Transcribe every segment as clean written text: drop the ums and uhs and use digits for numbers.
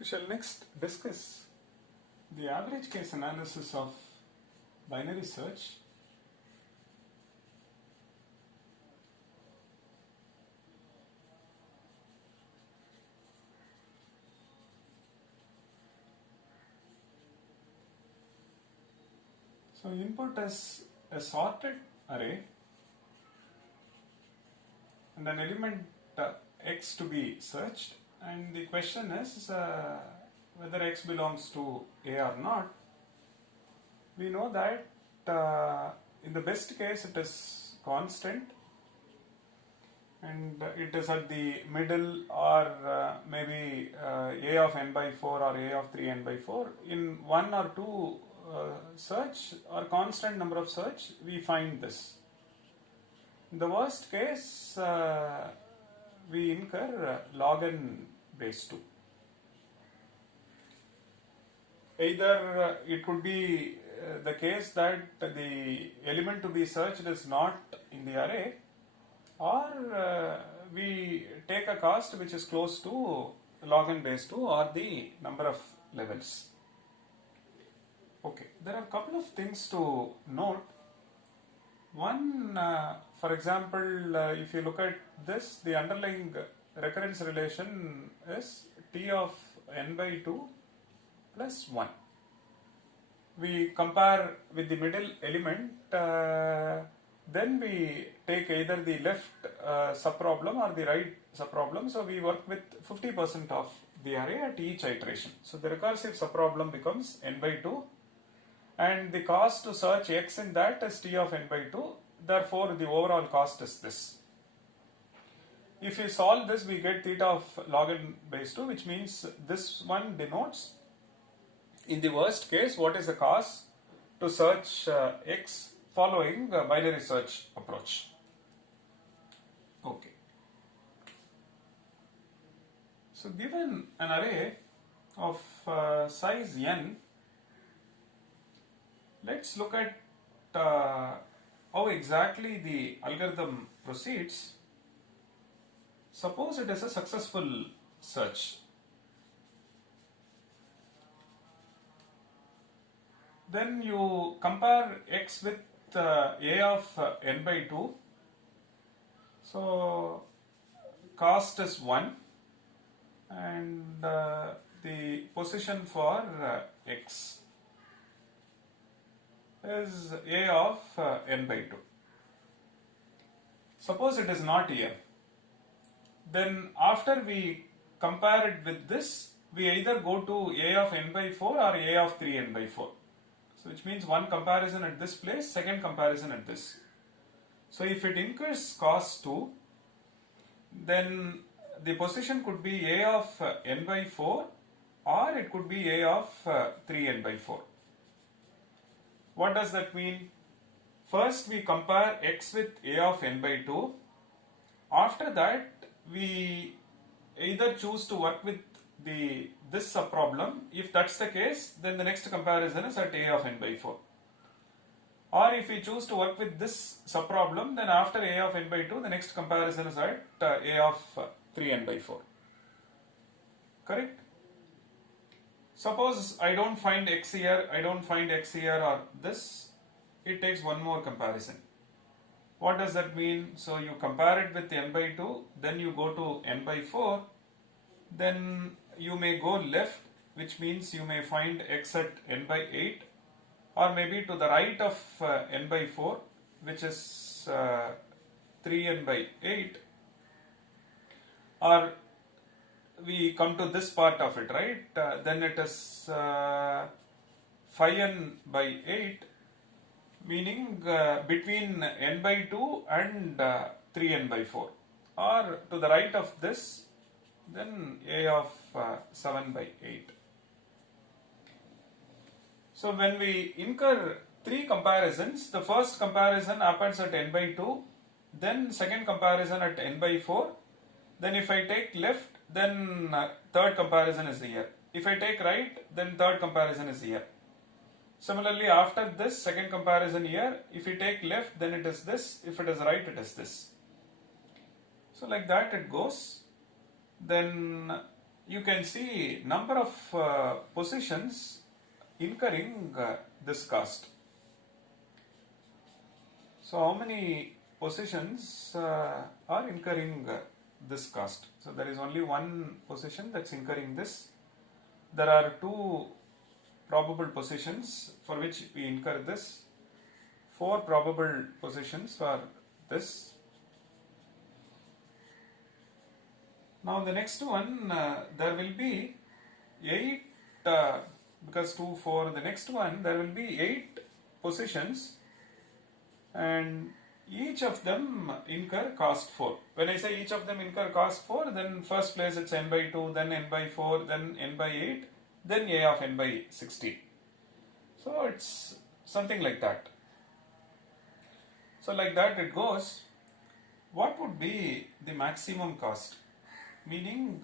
We shall next discuss the average case analysis of binary search. So input is a sorted array and an element x to be searched, and the question is whether x belongs to A or not. We know that in the best case it is constant and it is at the middle, or maybe A of n by 4 or A of 3n by 4. In one or two search or constant number of search we find this. In the worst case we incur log n base 2. Either it could be the case that the element to be searched is not in the array, or we take a cost which is close to log n base 2 or the number of levels. Okay, there are a couple of things to note. One, for example, if you look at this, the underlying recurrence relation is T of n by 2 plus 1. We compare with the middle element, then we take either the left subproblem or the right subproblem. So we work with 50% of the array at each iteration. So the recursive subproblem becomes n by 2, and the cost to search x in that is T of n by 2. Therefore the overall cost is this. If we solve this, we get theta of log n base 2, which means this one denotes, in the worst case, what is the cost to search x following the binary search approach. Okay. So given an array of size n, let's look at how exactly the algorithm proceeds. Suppose it is a successful search. Then you compare x with A of n by 2. So cost is 1 and the position for x is A of n by 2. Suppose it is not here. Then after we compare it with this, we either go to A of n by 4 or A of 3n by 4. So which means one comparison at this place, second comparison at this. So if it incurs cost 2, then the position could be A of n by 4 or it could be A of 3n by 4. What does that mean? First we compare x with A of n by 2. After that we either choose to work with this subproblem. If that's the case, then the next comparison is at A of n by 4. Or if we choose to work with this subproblem, then after A of n by 2, the next comparison is at A of 3n by 4. Correct? Suppose I don't find x here, or this, it takes one more comparison. What does that mean? So you compare it with n by 2, then you go to n by 4, then you may go left, which means you may find x at n by 8, or maybe to the right of n by 4, which is 3n by 8, or we come to this part of it, right? Then it is 5n by 8, meaning between n by 2 and 3n by 4, or to the right of this, then A of 7 by 8. So when we incur three comparisons, the first comparison happens at n by 2, then second comparison at n by 4, then if I take left, then third comparison is here. If I take right, then third comparison is here. Similarly, after this second comparison here, if you take left, then it is this, if it is right, it is this. So like that it goes. Then you can see number of positions incurring this cost. So how many positions are incurring this cost? So there is only one position that's incurring this. There are two probable positions for which we incur this, four probable positions for this. Now the next one, there will be 8, because 2, 4, the next one there will be 8 positions and each of them incur cost 4. When I say each of them incur cost 4, then first place it's n by 2, then n by 4, then n by 8, then a of n by 16. So it's something like that. So like that it goes. What would be the maximum cost? Meaning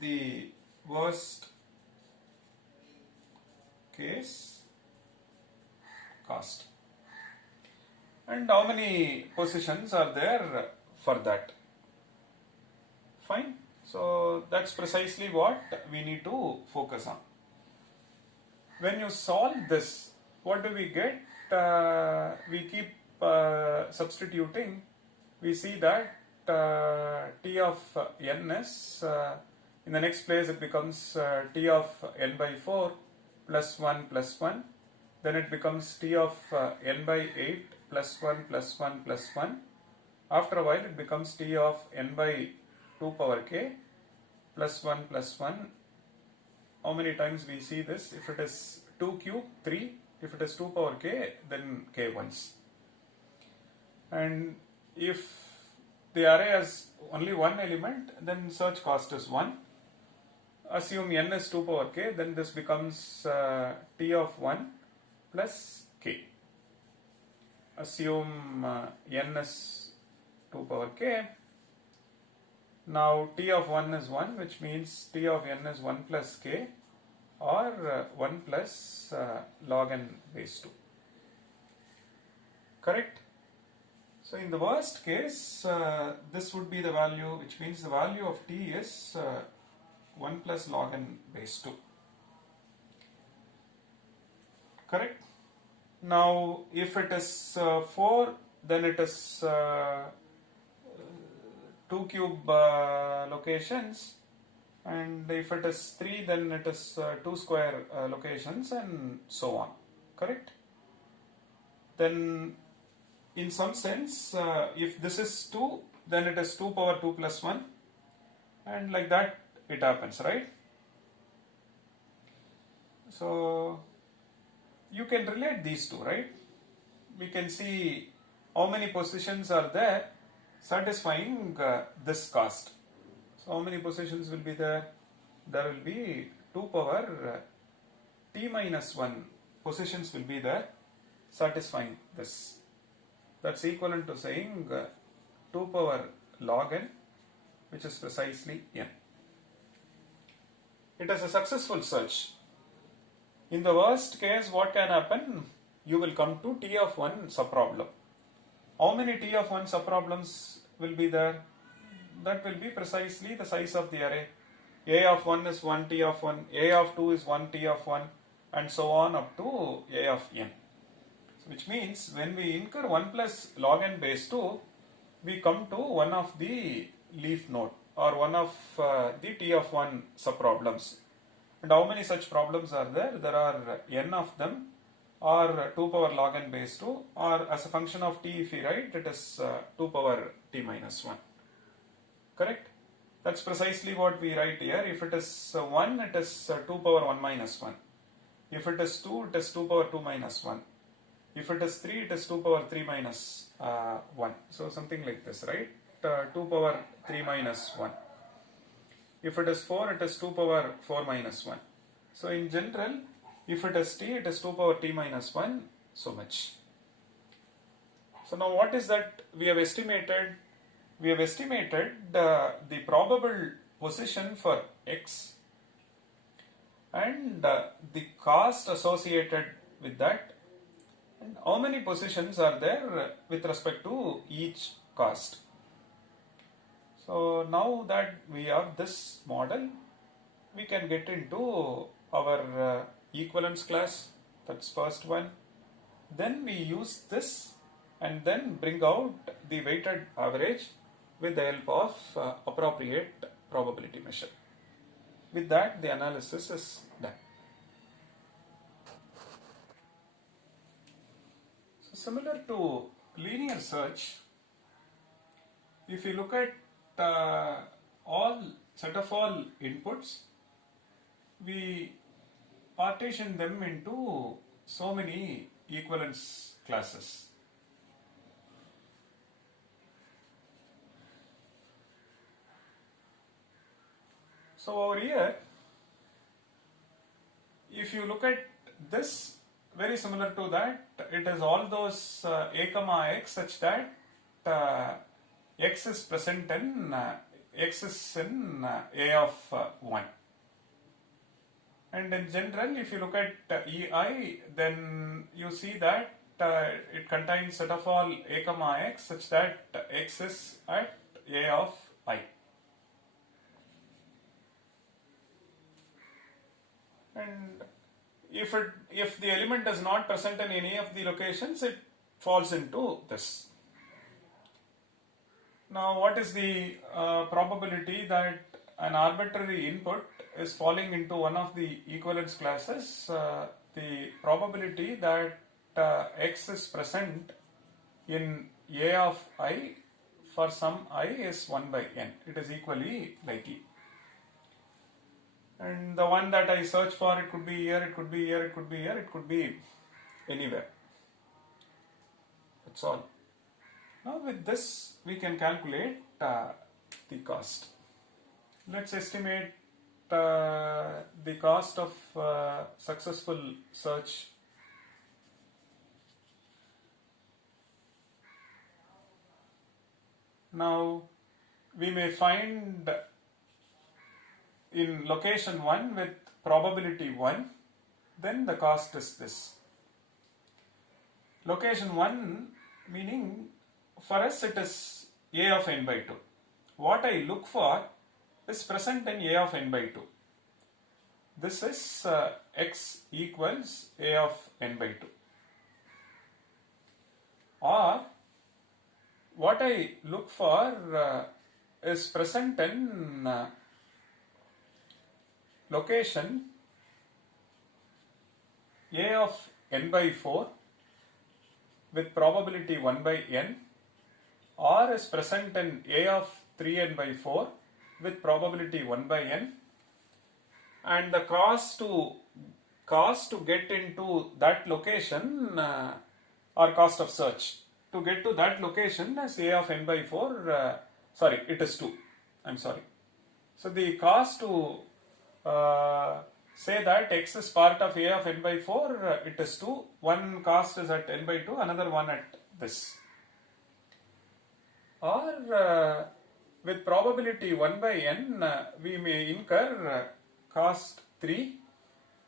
the worst case cost. And how many positions are there for that? Fine. So that's precisely what we need to focus on. When you solve this, what do we get? We keep substituting. We see that t of n is, in the next place it becomes t of n by 4 plus 1 plus 1. Then it becomes t of n by 8 plus 1 plus 1 plus 1. After a while it becomes t of n by 2 power k plus 1 plus 1. How many times we see this? If it is 2 cube, 3. If it is 2 power k, then k once. And if the array has only one element, then search cost is 1. Assume n is 2 power k, then this becomes t of 1 plus k. Assume n is 2 power k. Now t of 1 is 1, which means t of n is 1 plus k, or 1 plus log n base 2. Correct? So in the worst case, this would be the value, which means the value of t is 1 plus log n base 2. Correct? Now if it is 4, then it is 2 cube locations, and if it is 3, then it is 2 square locations, and so on. Correct? Then in some sense, if this is 2, then it is 2 power 2 plus 1, and like that it happens, right? So you can relate these two, right? We can see how many positions are there satisfying this cost. So how many positions will be there? There will be 2 power t minus 1 positions will be there satisfying this. That's equivalent to saying 2 power log n, which is precisely n. It is a successful search. In the worst case, what can happen? You will come to t of 1 subproblem. How many t of 1 subproblems will be there? That will be precisely the size of the array. A of 1 is 1 t of 1, A of 2 is 1 t of 1, and so on up to A of n. Which means when we incur 1 plus log n base 2, we come to one of the leaf node, or one of the t of 1 subproblems. And how many such problems are there? There are n of them, or 2 power log n base 2, or as a function of t, if we write, it is 2 power t minus 1. Correct? That's precisely what we write here. If it is 1, it is 2 power 1 minus 1. If it is 2, it is 2 power 2 minus 1. If it is 3, it is 2 power 3 minus 1. So something like this, right? 2 power 3 minus 1. If it is 4, it is 2 power 4 minus 1. So in general, if it is t, it is 2 power t minus 1, so much. So now what is that we have estimated? We have estimated the probable position for x and the cost associated with that, and how many positions are there with respect to each cost. So now that we have this model, we can get into our equivalence class. That's first one. Then we use this and then bring out the weighted average with the help of appropriate probability measure. With that, the analysis is done. So similar to linear search, if you look at all set of all inputs, we partition them into so many equivalence classes. So over here, if you look at this, very similar to that, it is all those a comma x such that x is present in x is in a of 1. And in general, if you look at EI, then you see that it contains set of all a comma x such that x is at a of I. And if the element is not present in any of the locations, it falls into this. Now, what is the probability that an arbitrary input is falling into one of the equivalence classes? The probability that x is present in a of I for some I is 1 by n. It is equally likely. And the one that I search for, it could be here, it could be here, it could be here, it could be anywhere. That's all. Now with this, we can calculate the cost. Let's estimate the cost of successful search. Now we may find in location 1 with probability 1, then the cost is this. Location 1 meaning for us it is a of n by 2. What I look for is present in a of n by 2. This is x equals a of n by 2. Or what I look for is present in location a of n by 4 with probability 1 by n, or is present in a of 3n by 4 with probability 1 by n, and the cost to get into that location or cost of search to get to that location is a of n by 4, it is 2, I'm sorry. So the cost to say that x is part of a of n by 4, it is 2. One cost is at n by 2, another one at this. Or with probability 1 by n, we may incur cost 3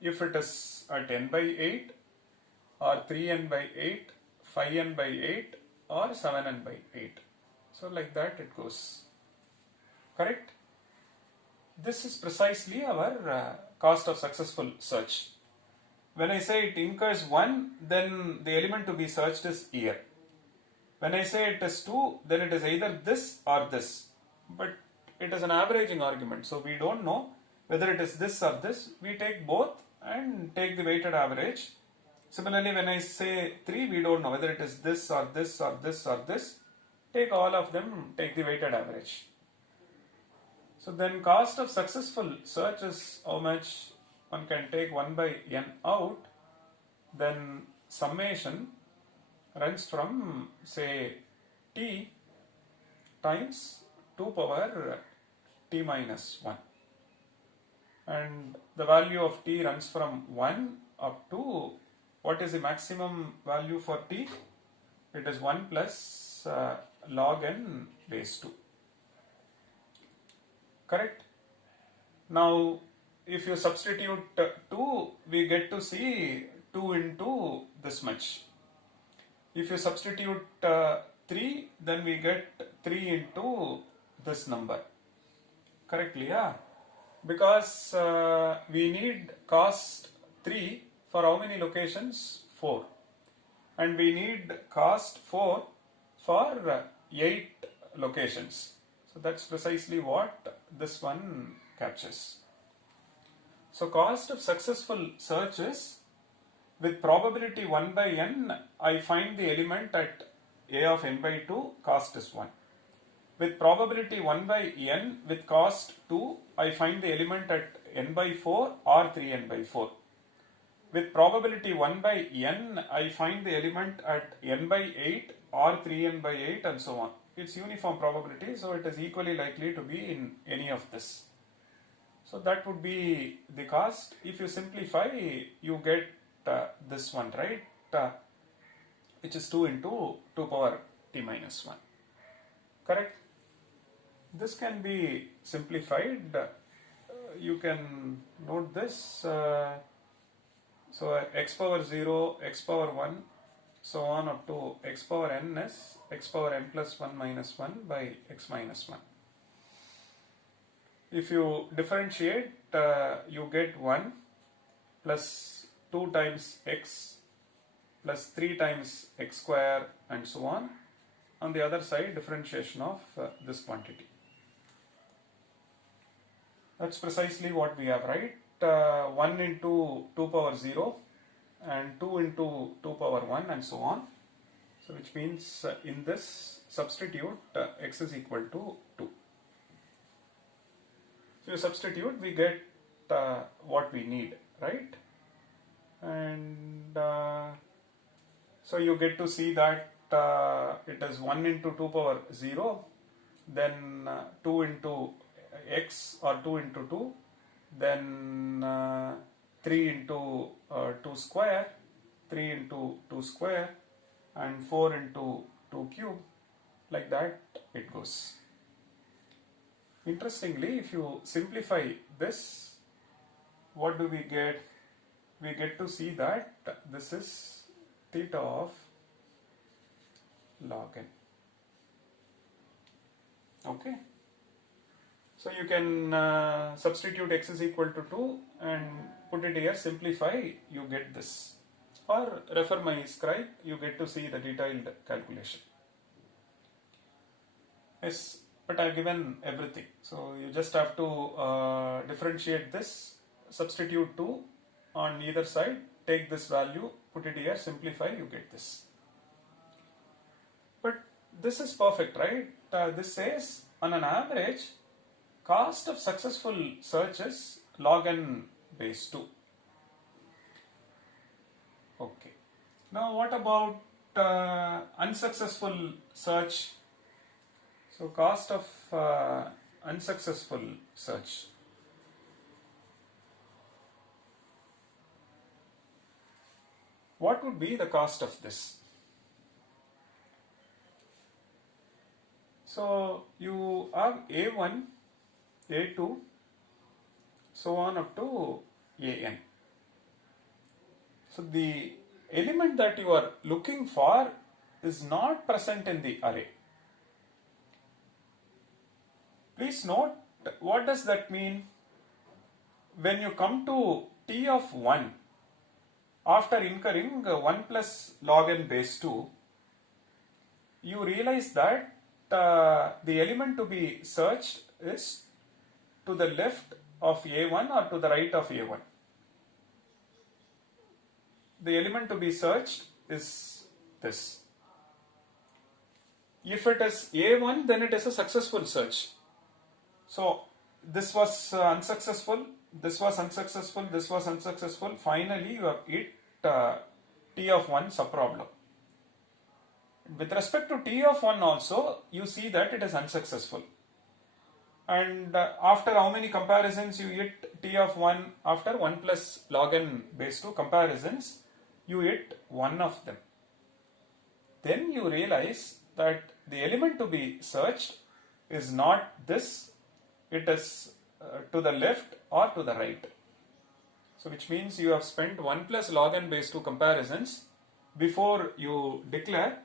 if it is at n by 8, or 3n by 8, 5n by 8, or 7n by 8. So like that it goes. Correct? This is precisely our cost of successful search. When I say it incurs 1, then the element to be searched is here. When I say it is 2, then it is either this or this. But it is an averaging argument, so we don't know whether it is this or this. We take both and take the weighted average. Similarly, when I say 3, we don't know whether it is this or this or this or this. Take all of them, take the weighted average. So then cost of successful search is how much one can take 1 by n out. Then summation runs from say t times 2 power t minus 1. And the value of t runs from 1 up to, what is the maximum value for t? It is 1 plus log n base 2. Correct? Now, if you substitute 2, we get to see 2 into this much. If you substitute 3, then we get 3 into this number. Correctly, yeah? because we need cost 3 for how many locations? 4. And we need cost 4 for 8 locations. So that's precisely what this one captures. So cost of successful search is, with probability 1 by n, I find the element at a of n by 2, cost is 1. With probability 1 by n with cost 2, I find the element at n by 4 or 3n by 4. With probability 1 by n, I find the element at n by 8 or 3n by 8 and so on. It's uniform probability, so it is equally likely to be in any of this. So that would be the cost. If you simplify, you get this one, right? Which is 2 into 2 power t minus 1. Correct? This can be simplified. You can note this. So x power 0, x power 1, so on up to x power n is x power n plus 1 minus 1 by x minus 1. If you differentiate, you get 1 plus 2 times x plus 3 times x square and so on. On the other side, differentiation of this quantity. That's precisely what we have, right? 1 into 2 power 0 and 2 into 2 power 1 and so on. So which means in this substitute x is equal to 2. If you substitute, we get what we need, right? And so you get to see that it is 1 into 2 power 0, then 2 into x or 2 into 2, then 3 into 2 square, 3 into 2 square, and 4 into 2 cube. Like that it goes. Interestingly, if you simplify this, what do we get? We get to see that this is theta of log n. Okay. So you can substitute x is equal to 2 and put it here, simplify, you get this. Or refer my scribe, you get to see the detailed calculation. Yes, but I have given everything. So you just have to differentiate this, substitute 2 on either side, take this value, put it here, simplify, you get this. But this is perfect, right? This says on an average, cost of successful search is log n base 2. Okay. Now what about unsuccessful search? So cost of unsuccessful search. What would be the cost of this? So you have A1, A2, so on up to AN. So the element that you are looking for is not present in the array. Please note, what does that mean? When you come to t of 1, after incurring 1 plus log n base 2, you realize that the element to be searched is to the left of A1 or to the right of A1. The element to be searched is this. If it is A1, then it is a successful search. So this was unsuccessful, this was unsuccessful, this was unsuccessful. Finally, you have hit T of 1 subproblem. With respect to T of 1 also, you see that it is unsuccessful. And after how many comparisons you hit T of 1? After 1 plus log n base 2 comparisons, you hit one of them. Then you realize that the element to be searched is not this, it is to the left or to the right. So which means you have spent 1 plus log n base 2 comparisons before you declare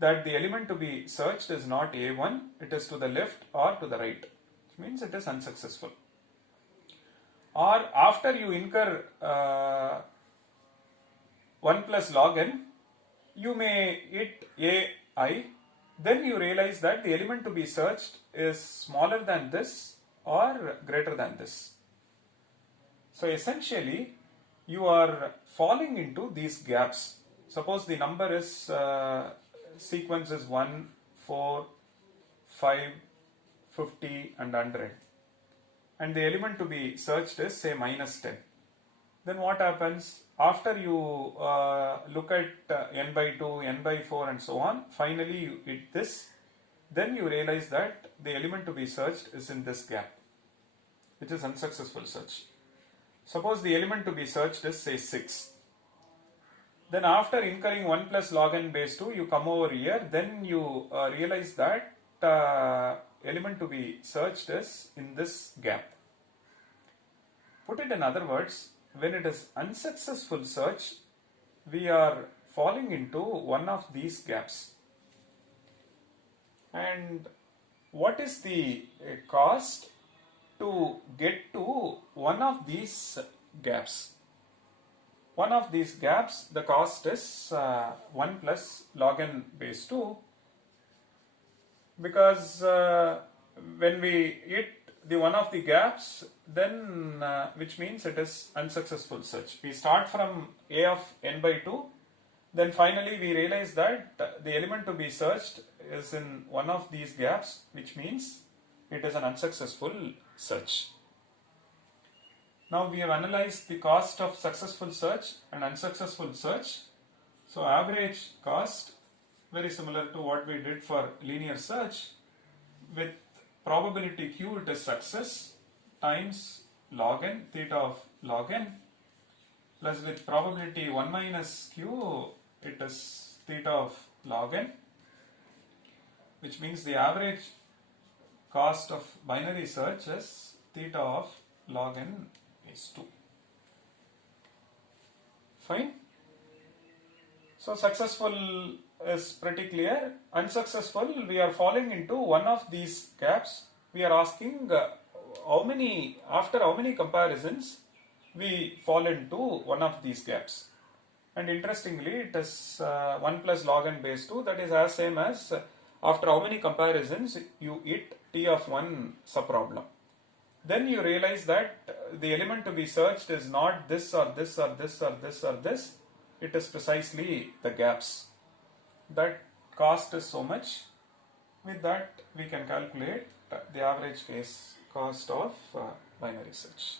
that the element to be searched is not A1, it is to the left or to the right. Which means it is unsuccessful. or after you incur 1 plus log n, you may hit ai, then you realize that the element to be searched is smaller than this or greater than this. So essentially, you are falling into these gaps. Suppose the number is sequence is 1, 4, 5, 50 and 100, and the element to be searched is say minus 10. Then what happens? After you look at n by 2, n by 4 and so on, finally you hit this, then you realize that the element to be searched is in this gap, which is unsuccessful search. Suppose the element to be searched is say 6. Then after incurring 1 plus log n base 2, you come over here, then you realize that element to be searched is in this gap. Put it in other words, when it is unsuccessful search, we are falling into one of these gaps. And what is the cost to get to one of these gaps? One of these gaps, the cost is 1 plus log n base 2, because when we hit the one of the gaps, then which means it is unsuccessful search. We start from a of n by 2, then finally we realize that the element to be searched is in one of these gaps, which means it is an unsuccessful search. Now we have analyzed the cost of successful search and unsuccessful search. So average cost, very similar to what we did for linear search, with probability q it is success times log n, theta of log n, plus with probability 1 minus q it is theta of log n, which means the average cost of binary search is theta of log n is 2. Fine. So successful is pretty clear. Unsuccessful, we are falling into one of these gaps. We are asking after how many comparisons we fall into one of these gaps. And interestingly, it is 1 plus log n base 2, that is as same as after how many comparisons you hit t of 1 subproblem. Then you realize that the element to be searched is not this or this or this or this or this, it is precisely the gaps. That cost is so much. With that we can calculate the average case cost of binary search.